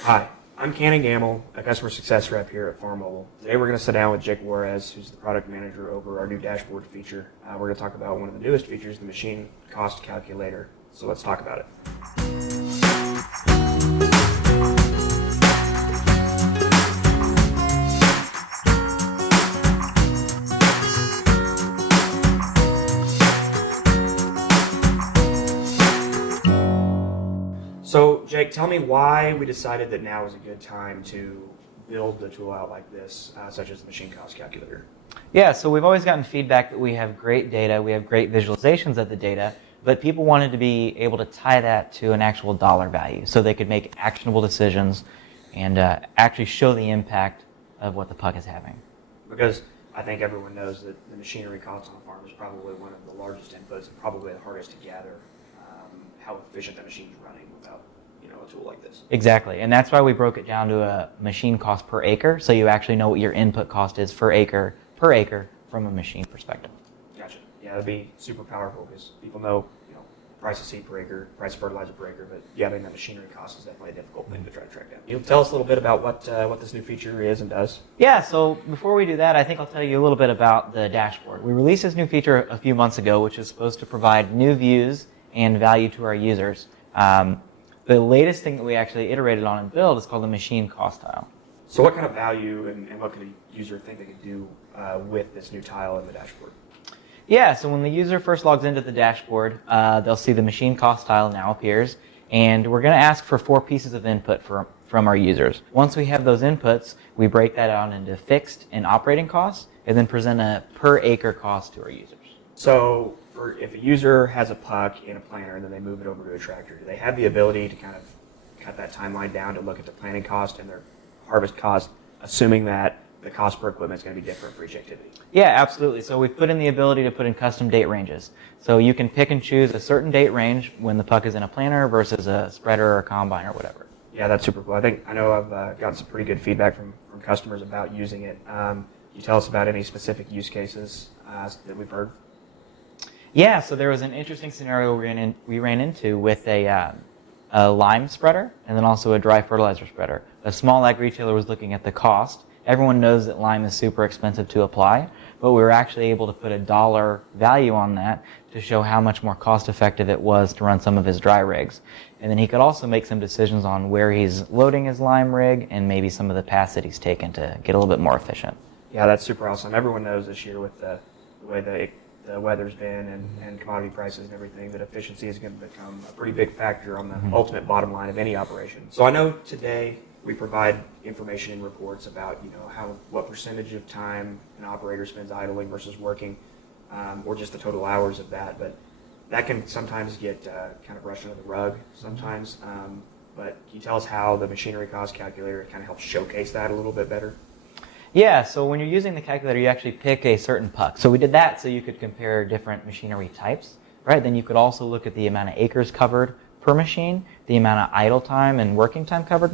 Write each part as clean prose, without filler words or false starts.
Hi, I'm Cannon Gamble, a customer success rep here at Farm Mobile. Today we're going to sit down with Jake Juarez, who's the product manager over our new dashboard feature. We're going to talk about one of the newest features, the machine cost calculator. So let's talk about it. So Jake, tell me why we decided that now is a good time to build the tool out like this, such as the machine cost calculator. Yeah, so we've always gotten feedback that we have great data, we have great visualizations of the data, but people wanted to be able to tie that to an actual dollar value so they could make actionable decisions and actually show the impact of what the puck is having. Because I think everyone knows that the machinery cost on a farm is probably one of the largest inputs and probably the hardest to gather how efficient that machine's running without a tool like this. Exactly, and that's why we broke it down to a machine cost per acre, so you actually know what your input cost is per acre from a machine perspective. Gotcha. Yeah, that'd be super powerful because people know, price of seed per acre, price of fertilizer per acre, but gathering that machinery cost is definitely a difficult thing to try to track down. You'll tell us a little bit about what this new feature is and does. Yeah, so before we do that, I think I'll tell you a little bit about the dashboard. We released this new feature a few months ago, which is supposed to provide new views and value to our users. The latest thing that we actually iterated on and built is called the machine cost tile. So what kind of value and what can a user think they can do with this new tile in the dashboard? Yeah, so when the user first logs into the dashboard, they'll see the machine cost tile now appears, and we're going to ask for 4 pieces of input from our users. Once we have those inputs, we break that out into fixed and operating costs, and then present a per acre cost to our users. So if a user has a puck in a planter and then they move it over to a tractor, do they have the ability to kind of cut that timeline down to look at the planting cost and their harvest cost, assuming that the cost per equipment is going to be different for each activity? Yeah, absolutely. So we've put in the ability to put in custom date ranges. So you can pick and choose a certain date range when the puck is in a planter versus a spreader or a combine or whatever. Yeah, that's super cool. I know I've gotten some pretty good feedback from customers about using it. Can you tell us about any specific use cases that we've heard? Yeah, so there was an interesting scenario we ran into with a lime spreader and then also a dry fertilizer spreader. A small ag retailer was looking at the cost. Everyone knows that lime is super expensive to apply, but we were actually able to put a dollar value on that to show how much more cost effective it was to run some of his dry rigs. And then he could also make some decisions on where he's loading his lime rig and maybe some of the paths that he's taken to get a little bit more efficient. Yeah, that's super awesome. Everyone knows this year with the way the weather's been and commodity prices and everything, that efficiency is going to become a pretty big factor on the ultimate bottom line of any operation. So I know today we provide information in reports about what percentage of time an operator spends idling versus working, or just the total hours of that. But that can sometimes get kind of brushed under the rug sometimes. But can you tell us how the machinery cost calculator kind of helps showcase that a little bit better? Yeah, so when you're using the calculator, you actually pick a certain puck. So we did that so you could compare different machinery types, right? Then you could also look at the amount of acres covered per machine, the amount of idle time and working time covered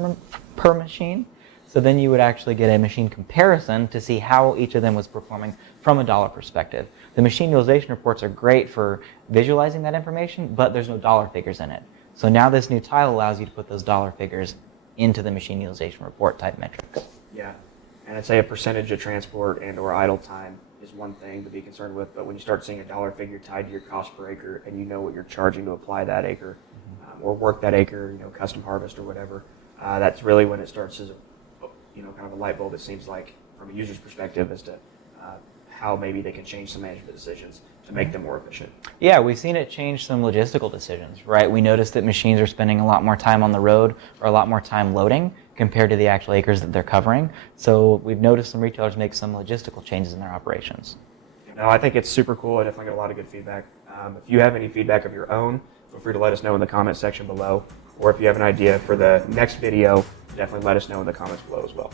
per machine. So then you would actually get a machine comparison to see how each of them was performing from a dollar perspective. The machine utilization reports are great for visualizing that information, but there's no dollar figures in it. So now this new tile allows you to put those dollar figures into the machine utilization report type metrics. Yeah. And I'd say a percentage of transport and or idle time is one thing to be concerned with, but when you start seeing a dollar figure tied to your cost per acre and you know what you're charging to apply that acre or work that acre, custom harvest or whatever, that's really when it starts as kind of a light bulb, it seems like, from a user's perspective as to how maybe they can change some management decisions to make them more efficient. Yeah, we've seen it change some logistical decisions, right? We noticed that machines are spending a lot more time on the road or a lot more time loading compared to the actual acres that they're covering. So we've noticed some retailers make some logistical changes in their operations. No, I think it's super cool. I definitely get a lot of good feedback. If you have any feedback of your own, feel free to let us know in the comment section below. Or if you have an idea for the next video, definitely let us know in the comments below as well.